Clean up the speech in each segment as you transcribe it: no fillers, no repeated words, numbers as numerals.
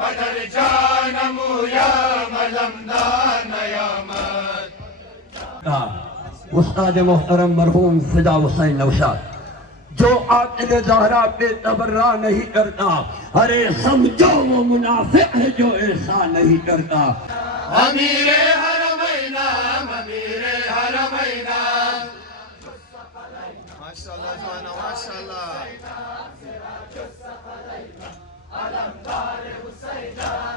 बदर जानम या मलमदार नयामत। उस्ताद मोहतरम मरहूम फिदा हुसैन नौशाद जो आतिल ज़हरा पे तबर्रा नहीं करता, अरे समझो वो मुनाफिक है जो ऐसा नहीं करता। अमीरे हरमैना, अमीरे हरमैना, माशाअल्लाह सुभान माशाअल्लाह।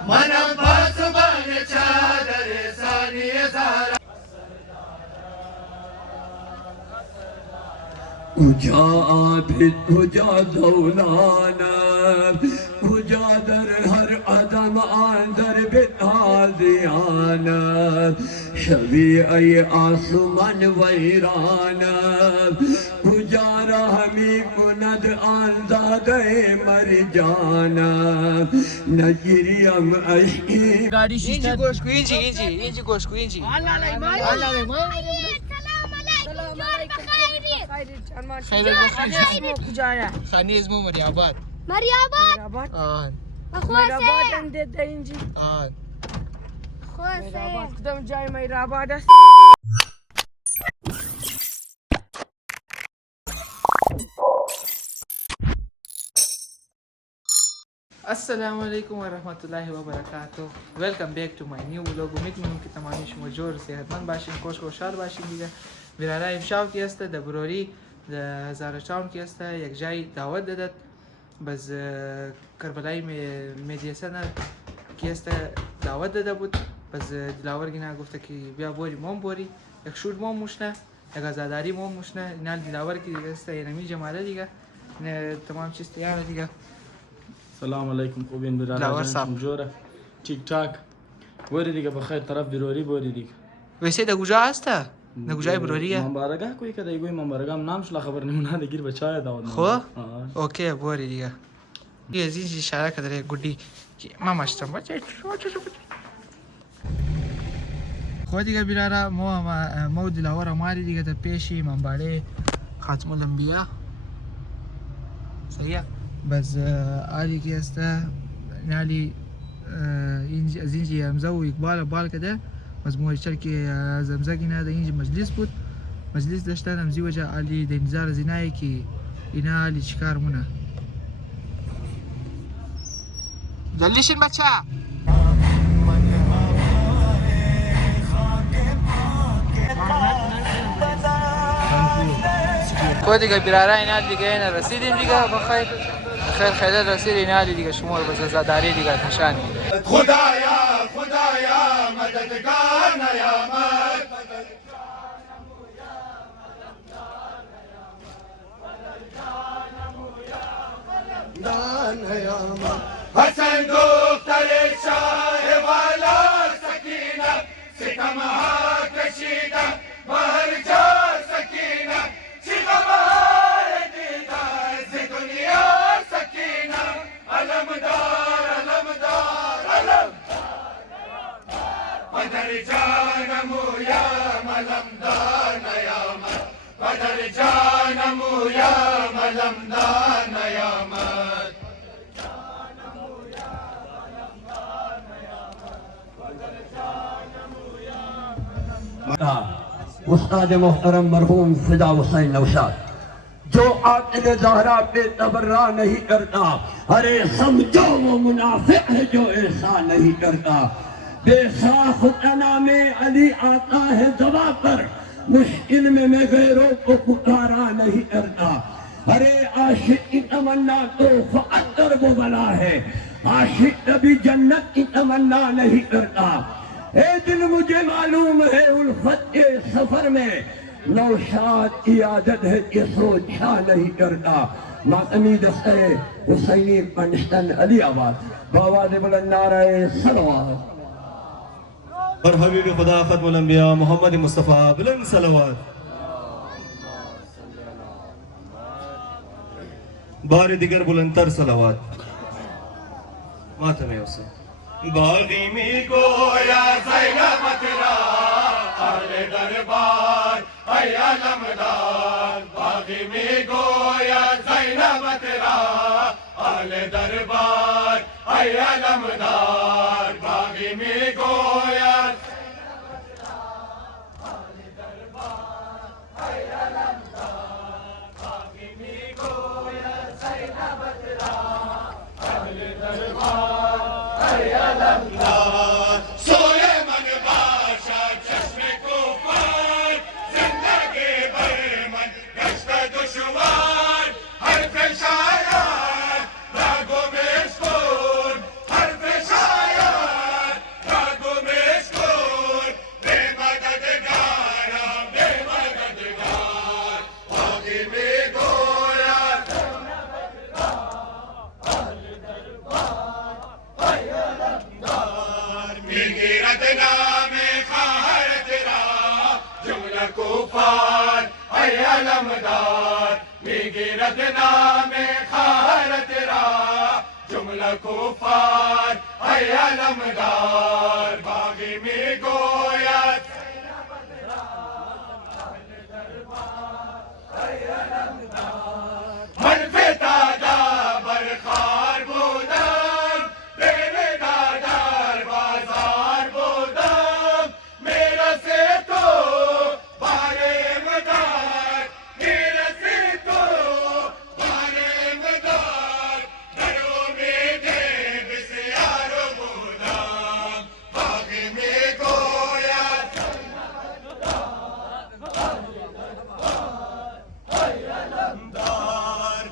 मन बस बन चादर सानिए ज़हरा। उजा आबिद उजा दौलाना उजा दर हर अदम आंदर बितादियाना शबी अय आसमान वैराना उजा रहमी कुनद आंदादे मर जाना नजरियम अश्की गाड़ी इंजी गोश्त इंजी गोश्त इंजी خاني اسمه مريابات مريابات مريابات عند الدينجي مريابات قدام جاي مريابات. अस्सलाम वालेकुम वरहमतुल्लाहि वबरकातुह. Welcome back to my new vlog. उम्मीद می‌کنم که تمامی شما جور صحتمند باشین، خوشحال باشین. دیگه برای امشب کی است در بروری در هزارچاون کی است یک جای دعوت دادت باز کربلای مدیسن کی است دعوت داده بود. باز دلاور گینا گفته که بیا بوری مام بوری یک شور مام مشنه یک آزاداری مام مشنه اینال دلاور کی است اینمی جماله دیگه تمام چیز تیار دیگه. السلام علیکم خوبین برادران جوره ٹھیک ٹھاک بوری دیگه بخیر طرف بروری بوری دیگه. ویسه در کجا هست؟ در کجای بروریه؟ منبارگاه کوی که دیگه منبارگاه نامش لا خبر نمونه دیگه بچای داود. خو اوکی بوری دیگه. یه زیجی اشاره کردره گودی ماما اشتم بچه خو دیگه بیراره ما دلاور ماری دیگه در پیشی منباره خاتم الانبیا صحیح. بس عادي كي استا نالي زينجي مزوي قبال بال كده بس مو شركة زمزاقين هذا ينجي مجلس بود مجلس داشتنا مزي وجه علي دينزار زناي كي ينالي شكار منا جليشن بچا خودی که برای اینا دیگه اینا رسیدیم دیگه بخیر خیلی رسید اینا دیگه شما رو بس زاداری دیگه نشان خدایا خدایا مددگار نیامد. حسن دختر شاه والا سکینه ستم ها کشیده بهر جا سکینه چیغم های دیده ز دنیا سکینه علمدار علمدار علم بدر جانم یا ملمدار نیامد. بدر جانم یا ملمدار نیامد. उस्ताद मोहतरम मरहूम फिदा हुसैन नौशाद जो आतिल ज़हरा पे तबर्रा नहीं करता, अरे समझो वो मुनाफिक है जो ऐसा नहीं करता। बेसाख तना में अली आता है दवा पर मुश्किल में मैं गैरों को पुकारा नहीं करता। अरे आशिक की तमन्ना तो फ़क़त वो बला है, आशिक कभी जन्नत की तमन्ना नहीं करता। ए दिल मुझे मालूम है उल्फत के सफर में नौशाद की आदत है कि सोचा नहीं करता। मातमी दस्ते हुसैनी पंडितन अली आबाद बाबा ने बुलंद नारे सलवात और हबीब खुदा खत्मुल अंबिया मोहम्मद मुस्तफ़ा बुलंद सलवात। बारी दिगर बुलंदतर सलवात मातमी उसे बागी में गोया ज़ैनब तेरा आले दरबार ऐ अलमदार। बागी में गोया ज़ैनब तेरा आले दरबार ऐ अलमदार। कुफार ऐ अलमदार मिगिरत नामे खार तेरा जुमला कुफार ऐ अलमदार बागी में गोया मन पे दादा बरखार बोदम तेरे दादार बाजार बोदम मेरा से तो बारे मदार मेरा से तो बारे मदार घरों में दे बिस्यारो बोदम बाग में गोया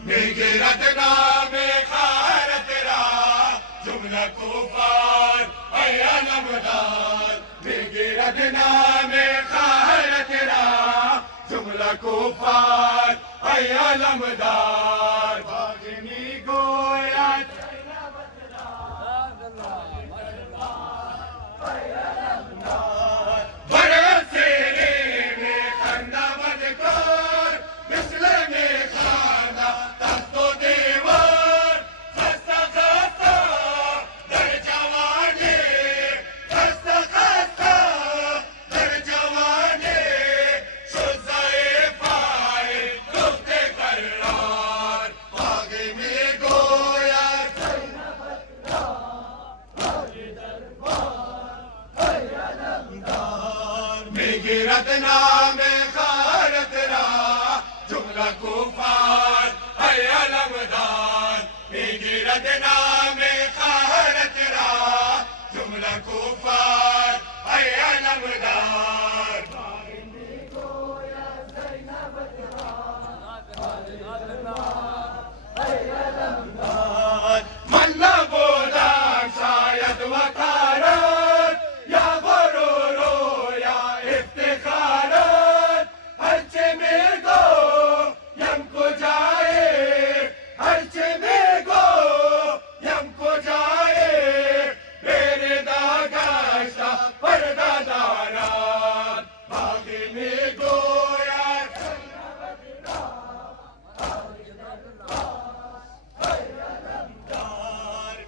मिगिरत नामे खार तेरा जुमला कुफार ऐ अलमदार मिगिरत नामे खार तेरा जुमला कुफार ऐ अलमदार बागनी गोया बरसे में खंदा बदकार मिसल में खाना तस्तो देवर खस्ता खस्ता दर जवाने खस्ता खस्ता दर जवाने शुजाए पाए दुखते करार बागे में गोया मिगिरत नामे खार तेरा जुमला कुफार ऐ अलमदार मिगिरत नामे खार तेरा जुमला कुफार ऐ अलमदार मन्ना बोला शायद वकारत या गुरूरो या इफ्तिखारत हर्चे में गो यम को जाए हर्चे में गो यम को जाए मेरे दागाशा पर्दा दारात बागे में गोया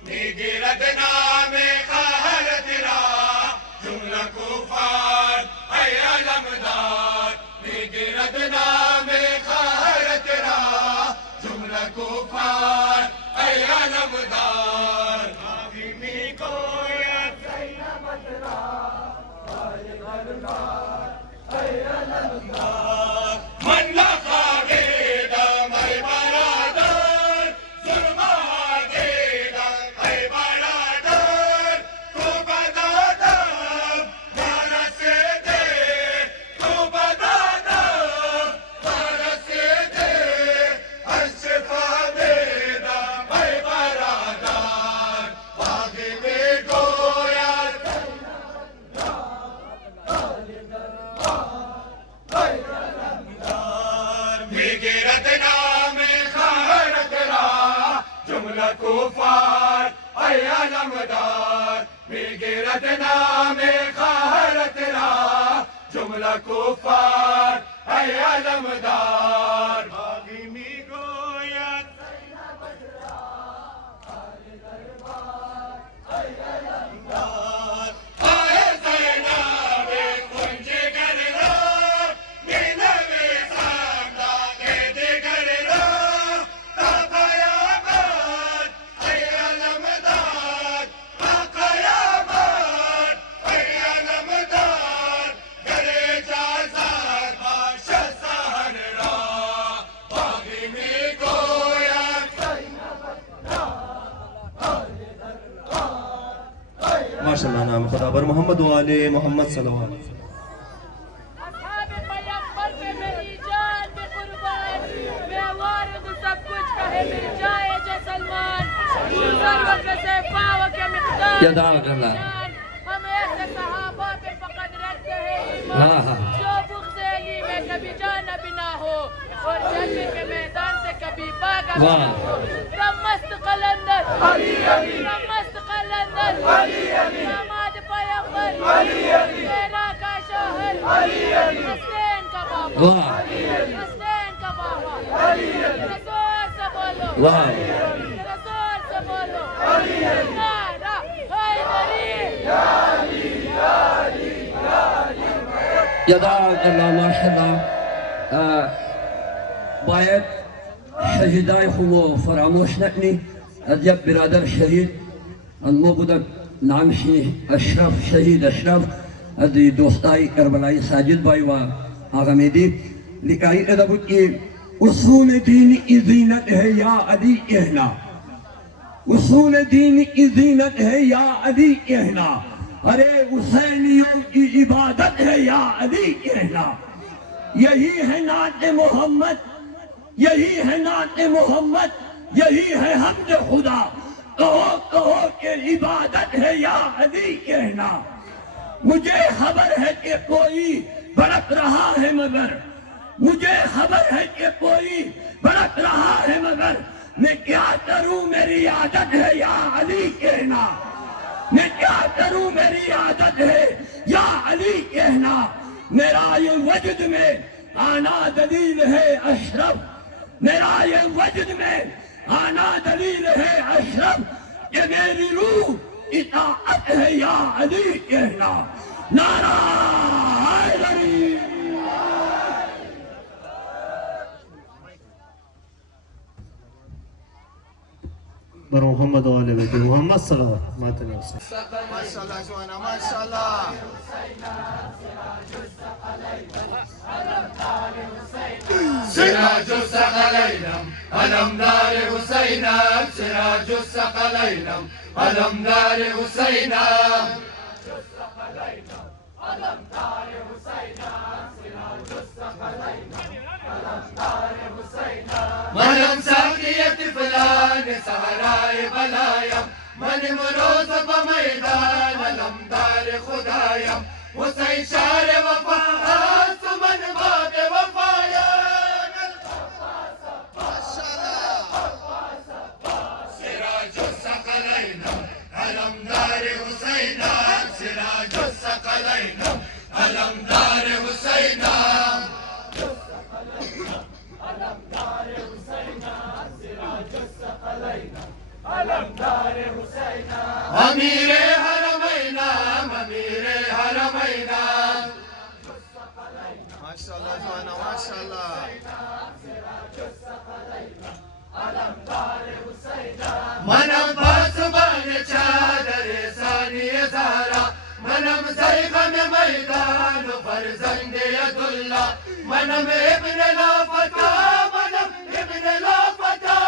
मिगिरत नामे खार तेरा जुमला कुफार ऐ अलमदार मिगिरत नामे खार तेरा जुमला कुफार ऐ अलमदार बागी में गोया मन लगा देगा मैं बरादर जुल्मा देगा मैं बरादर तू बता दो मारा से दे तू बता दो मारा से दे अशफा देगा मैं बरादर बागे में गोया मिगिरत नामे खार तेरा जुमला कुफार ऐ अलमदार मिगिरत नामे खार तेरा जुमला कुफार ऐ अलमदार बागी में गोया आए ज़ैनबे कुंजे गररा मीनवे सामना के दे गररा ताक़यामत ऐ अलमदार ताक़यामत ऐ अलमदार गरे जाज़ात बादशाह सहरा बागी में गोया माशाल्लाह नाम खुदा पर मोहम्मद वाले मोहम्मद सल्लल्लाहु अलैहि वसल्लम अस्हाब पैगंबर पे मेरी जान पे कुर्बान मैं वारिद सब कुछ कहे मिल जाए जय सलमान गुजर वक्त से पाव के मिक़दार ये दावा करना हम ऐसे सहाबा पे फकत रखते हैं ईमान जो बुग़्ज़ अली में कभी जाना भी ना हो और जंग के मैदान से कभी भागा भी ना हो मस्त कलंदर अली अली मस्त कलंदर अली अली दामाद पैगंबर अली अली तेरा का शोहर अली अली हसनैन का बाप वाह हसनैन का बाबा जरा जोर से बोलो वाह जरा जोर से बोलो नारा हैदरी जज़ाकल्लाह माशाअल्लाह باید شهیدای خو فراموش نکنی از یک برادر شهید از ما بودن نامشی اشرف شهید اشرف از دوستای کربلای ساجد بای و آقا میدی لکایی ادا بود که اصول دینی زینت ہے یا علی کہنا اصول دینی زینت ہے یا علی کہنا ارے حسینیوں کی عبادت ہے یا علی کہنا یہی ہے نعت محمد یہی ہے نعت محمد یہی ہے حمد خدا کہو کہ عبادت ہے یا علی کہنا مجھے خبر ہے کہ کوئی بھڑک رہا ہے مگر مجھے خبر ہے کہ کوئی بھڑک رہا ہے مگر میں کیا کروں میری عادت ہے یا علی کہنا میں کیا کروں میری عادت ہے یا علی کہنا میرا یہ وجد میں آنا دلیل ہے اشرف میرا یہ وجد میں آنا دلیل ہے اشرف کہ میری روح اطاعت ہے یا علی کہنا نعرہ حیدری بر محمد و آل بیت محمد صلوات ماتنا ما شاء الله جوانا ما شاء الله سراج الثقلين علمدار حسين سراج الثقلين علمدار حسين منم ساقية فلان سهراي بلايا من مروز بميدان علمدار خدايا حسين شار وفاء من باب وفايا سراج الثقلين علمدار حسين سراج الثقلين علمدار حسين أمير حرمينا أمير حرمينا ما شاء الله جوانا ما شاء الله منم باسبان چادر ثاني زهرا منم زيغم ميدان فرزند يد الله منم ابن لا فتى منم ابن لا فتى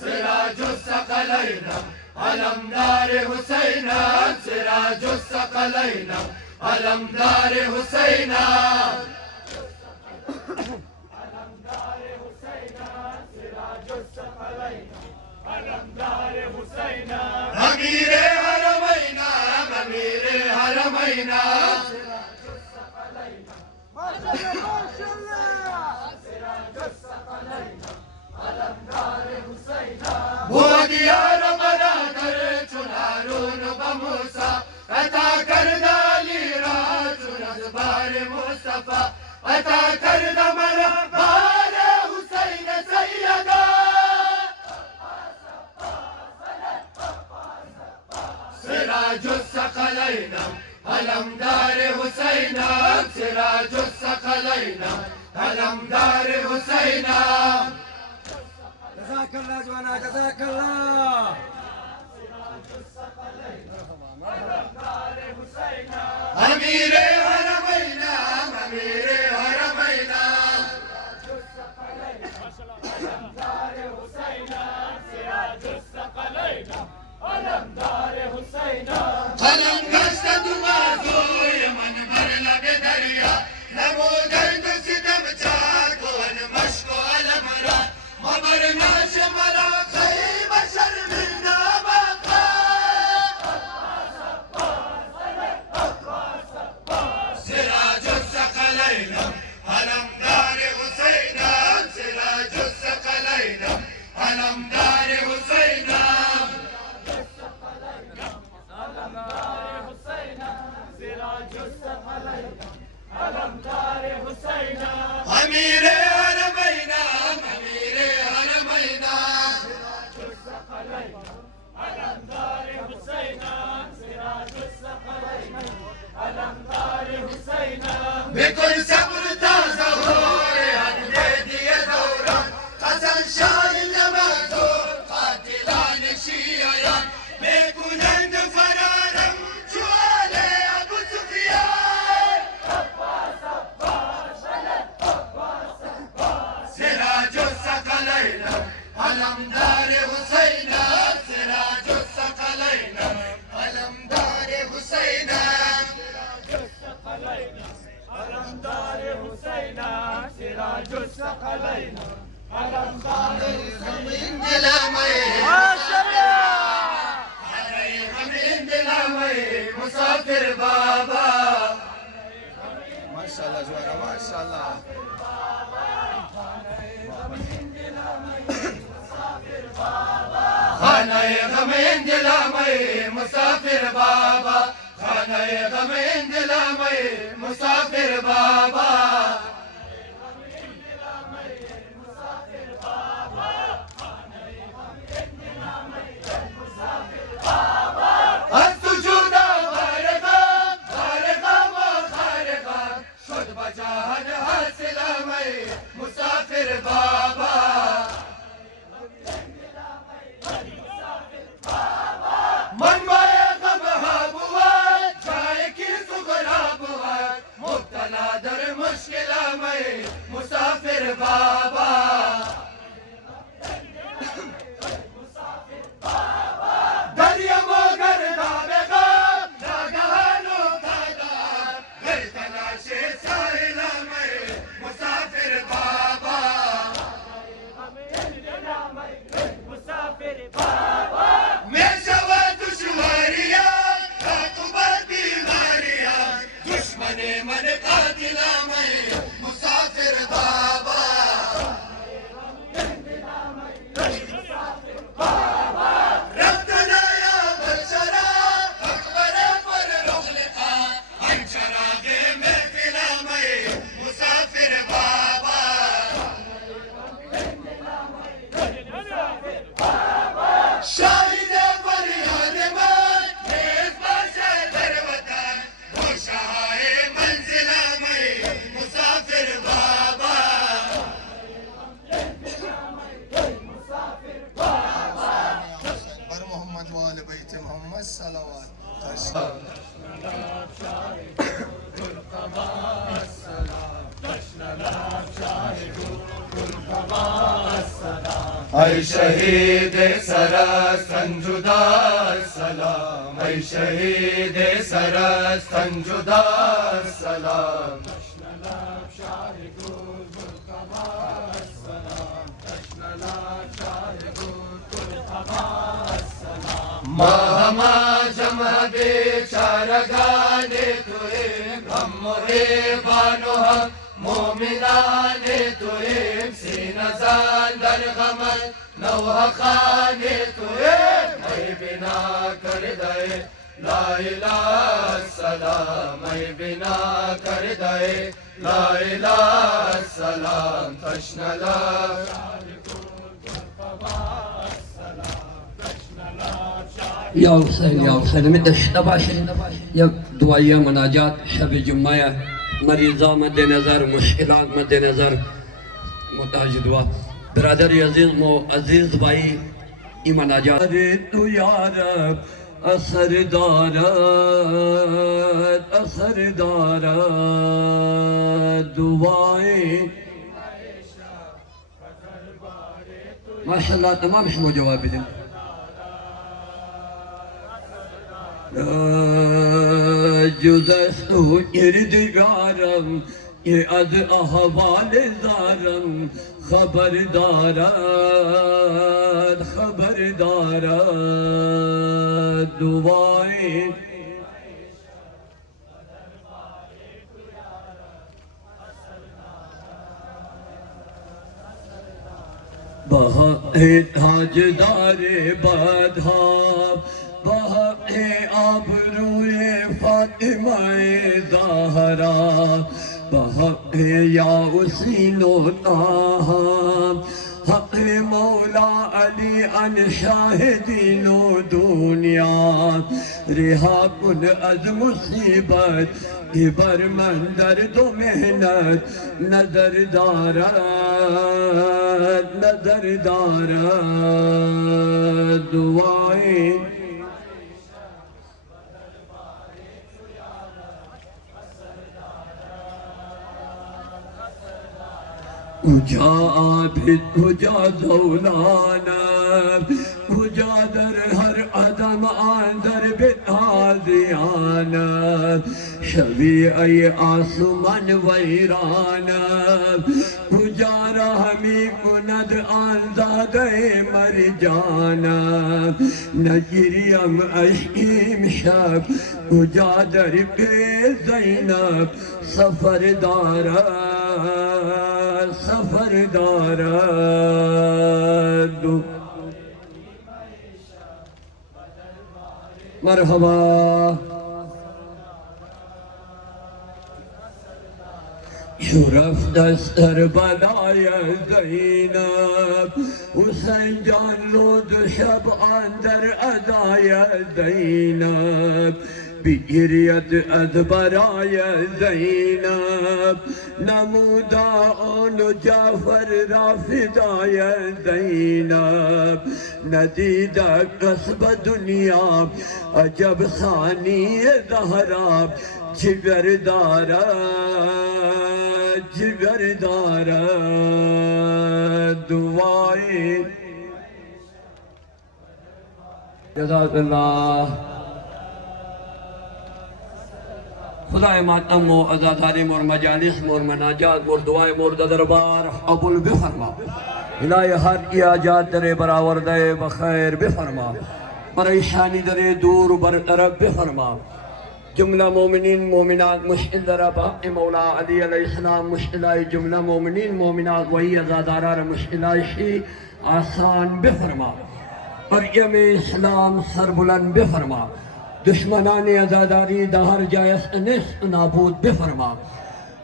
سراج الثقلين علمدار حسين سراج الثقلين علمدار حسين أمير حرمينا أمير حرمينا هو ديار برادر چون هارون بموسى عطا کرد علی را چون از بار مصطفى عطا کرد مرا بار حسین سیدا سراج الثقلين علمدار حسين سراج الثقلين علمدار حسين جزاك الله جوانا جزاك الله أمير حرمينا أمير حرمينا قلم گشت دوازوی من بر لب دریا نمو درد ستم چاک و مشک و علم را مبر ناش مرا خیمش बिल्कुल सब्र ताज़ा हो हक दे दिए दौरान हसन शाह नमाज़ो कातिलान शियायान बेकुनंद फरारम जुआले अबू सुफियान सिराजुस सकलैन अलमदार हुसैन सिराजुस सकलैन अलमदार हुसैन अलमदार हुसैन सिराजुस सकलैन अलमदार ज़मीन दिलमय माशाअल्लाह ज़मीन दिलमय मुसाफिर बाबा माशाअल्लाह जुआरा माशाअल्लाह खानाए ज़मीन दिलमय मुसाफिर बाबा खानाए ज़मीन दिलमय मुसाफिर बाबा असुजुदा बारगा बारगा बारगा शुद्ध बचान हासिलमय मुसाफिर बाबा मनवाया गम बुआ जाए की सुगरा बुआ मुब्तला दर मुश्किल में मुसाफिर बाबा दरिया मगर दावेगा नागहानो दादा घर तलाशे साहिल में मुसाफिर बाबा मैं शवा दुश्वारिया कातुबत बीमारिया दुश्मने मन कातिला में मुसाफिर बाबा रब्तनाया बशरा अकबर पर रुखलता अंशरागे महफिला में मुसाफिर बाबा शाहिद फरियाद में मेज़बान दरवतन गोशाए मंजिला में मुसाफिर बाबा पर मोहम्मद वाले बैत मोहम्मद सल्लल्लाहु ऐ शहीद सरस संजुदा सलाम ऐ शहीद सरस संजुदा सलाम महमा जमा दे चारगाने तुए हम मोहे बानो हम मोमिनाने तुए सीनजान दर गमन नौह खाने तुए मैं बिना कर दे ला इलाहा सलाम मैं बिना कर दे ला इलाहा सलाम तशनला या हुसैन में दशतबाशन या दुआया मनाजात शब जुम्माया मरीज़ा मद्दे नज़र मुश्किलात मद्दे नज़र मोहताज दुआ बिरादर अजीज मो अजीज भाई मनाजात अरे तू यार असरदार असरदार दुआएं माशाअल्लाह तमाम शमो जवाब दें जुज़स्तु इर्दिगारम ये अज अहवाल ज़ारम खबरदार खबरदार दुआएं बहा ताजदारे बाधा बहा आबरूए फातिमाए ज़हरा बहा या उसीनो ताहा हक मौला अली अन शाहिदीनो दुनिया रिहा कुन अज मुसीबत इबर मंदर दो मेहनत नजरदार दुआएं उजा आबिद उजा दौलाना उजा दर हर अदम आंदर बितादियाना शबी अय आसमान वैराना उजा रहमी कुनद आंदादे मर जाना नजरियम अशीम शब उजा दर पे ज़ैनब सफरदारा मरहबा शुरफ दस्तर बलाया ज़ैनब हुसैन जान लो शब अंदर अदाया ज़ैनब बिगिरियत अदबराया ज़ैनब नमूदा ओन जाफर राफिदाया ज़ैनब नदीदा कसब दुनिया अजब सानी ज़हरा जिगरदारा दुआएं जज़ाकल्लाह खुदाए मातम मो अज़ादारी मोर मजालिस मोर मनाजात मोर दुआए मोर दरबार अबुल बेफरमा इलाही हर इजाज़त दरे बराबर दे बखैर बेफरमा परेशानी दरे दूर बरतरफ बेफरमा जुमला मोमिनीन मोमिनात मुश्किल दरबा मौला अली अलैहिस्सलाम मुश्किलाई जुमला मोमिनीन मोमिनात वही अज़ादारा मुश्किलाई आसान बेफरमा और यम इस्लाम सरबुलंद बेफरमा दुश्मनान अज़ादारी दहर जायस अनिस नाबूद बेफरमा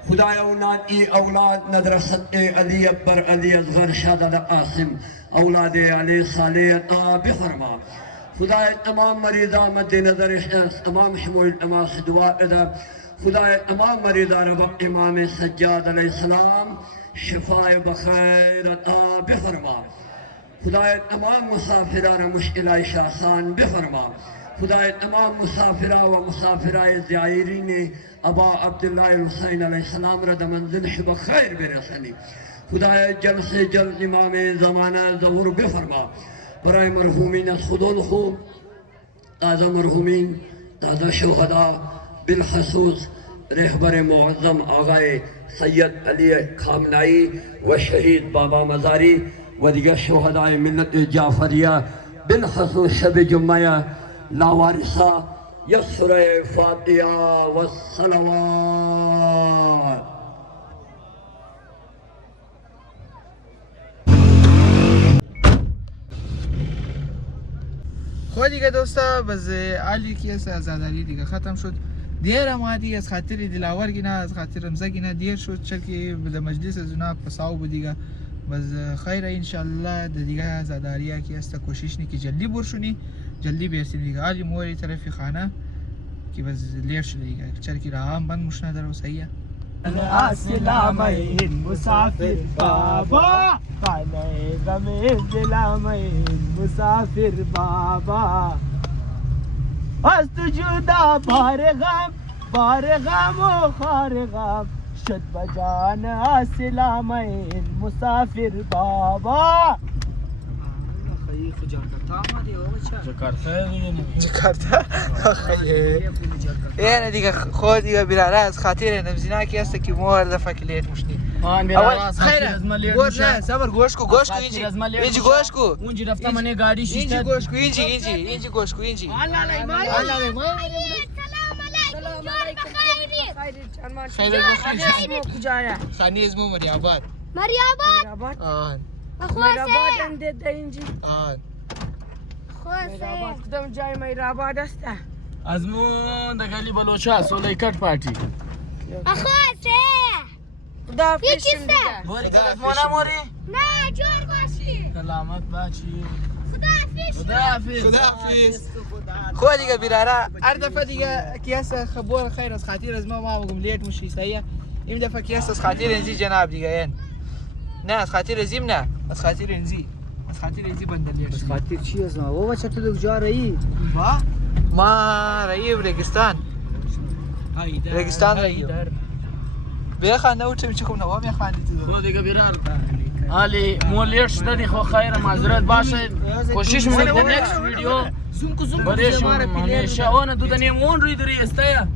खुदाया उनाद ई औलाद नदरसत अली अकबर अली असगर शादाद कासिम औलाद अली साले अता बेफरमा खुदाए तमाम मरीज़ा मद्दे नज़र तमाम शमूल तमाम दुआ अदा खुदाए तमाम मरीज़ा रब इमाम सज्जाद अलैहिस्सलाम शिफाए बखैर अता बेफरमा खुदाए तमाम मुसाफिरा मुश्किलाए आसान बेफरमा खुदाए तमाम मुसाफिरा व मुसाफिराए ज़ायरीन अबा अब्दुल्लाह हुसैन अलैहिस्सलाम रद मंजिल बखैर बेरसनी खुदाए जल्द से जल्द इमाम ज़माना ज़हूर बेफरमा बराए मरहूमीन खुदुल खूब ताज़ा मरहूमीन ताज़ा शुहदा बिलखसूस रहबर मुअज़्ज़म आगाए सैयद अली खामनाई व शहीद बाबा मज़ारी व दिगर शुहदाए मिल्लत जाफरिया बिलखसूस शब जुम्मा लावारिसा यसरे फातिहा व सलवात خو دیگه دوستا باز علی کی است آزادی دیگه ختم شد دیر ما دیگه از خاطر دلاور گینا از خاطر رمزه گینا دیر شد چون که به مجلس جناب پساو دیگه باز خیر ان شاء الله دیگه آزادی کی است کوشش نی که جلدی برشونی جلدی برسیم دیگه علی موری طرفی خانه که باز لیر شد دیگه چون که راه هم بند مش نداره صحیح السلامين مسافر بابا خانه غم السلامين مسافر بابا از تو جدا بار غم و خار غم شد بجان السلامين مسافر بابا جکارتا اینه دیگه خود دیگه براره از خاطر نمزینا کی است که مور دفعه کلیت مشنی اول خیره گوش نه صبر گوش کو اینجی گوش کو اونجی رفته منه گاڑی شیشت اینجی گوش کو اینجی گوش کو اینجی الله سلام علیکم خیر اسمو کجایا خانی اسمو مریاباد مريابات مراباد هم دیده اینجی خوسه مراباد کدام جای مراباد است ازمون دگلی بلوچا سولی کٹ پارتی خوسه خدا پیشم دیگه موری گلت مونا موری نه جور باش سلامت باشی. خداحافظ. خو دیگه بیراره هر دفعه دیگه کی هست خبر خیر از خاطر از ما بگم لیت میشی صحیح. این دفعه کی هست از خاطر انزی جناب دیگه این. نه از خاطر ازیم نه از خاطر انزی. از خاطر انزی بندلیت. از خاطر چی از ما بابا چطور تو کجا رهی؟ ما رهی رگستان. رگستان رهی. بخوان نوچه چه کوم نوا میخواندی تو. خو دیگه بیرار. حالی مولیت شدی خو خیر معذرت باشه. کوشش میکنم در نیکست ویدیو برایش همیشه آن دو دنیا مون روی داری استیا.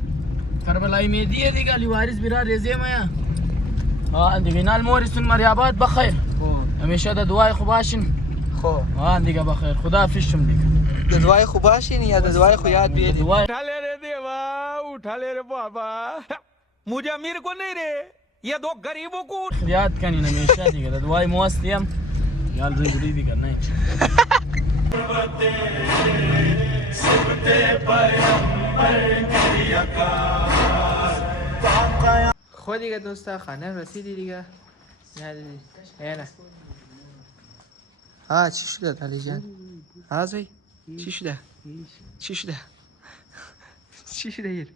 کربلای میدیه دیگه علی وارث بیرار رزیه مایا. دیگه نال مورستون مریابات بخیر. همیشه در دعای خوب باشین. خو دیگه بخیر خداحافظ شم دیگه. دعای خوب باشین یا دعای خو یاد بیارید. دعای उठा ले रे बाबा मुझे अमीर को नहीं रे ये दो गरीबों को याद کنین همیشه دیگه در دعای مو هستیم. یال روی دری دیگه نه. خود دیگه دوستا خانه رسیدی دیگه. نه دیدی. نه. چی شده علی جان؟ زوی چی شده؟ چی شده؟ چی شده ایر؟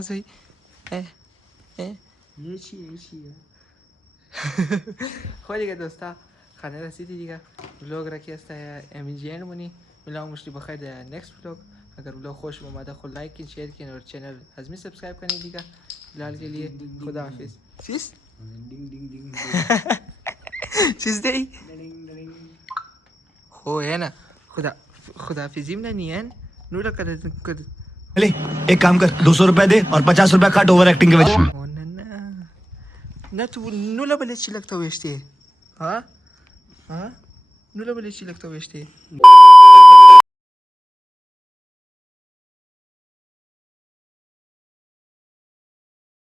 زوی یه چیه خود دیگه دوستا خانه رسیدی دیگه. ولاگ را که است امیجین مونی ملام مشتی بخیر در نیکست ولاگ. اگر ولاگ خوش اومده خود لایک کن شیر کن اور چینل لازمی سبسکرایب کنید دیگه. فیلحال के लिए खुदा हाफिज. चीज चीज दे हो है ना खुदा हाफिजी में नहीं है नूरा कर ले एक काम कर 200 रुपए दे और 50 रुपए काट ओवर एक्टिंग के वजह ना तू नूला बले अच्छी लगता वेस्टे हाँ नूला बले अच्छी लगता वेस्टे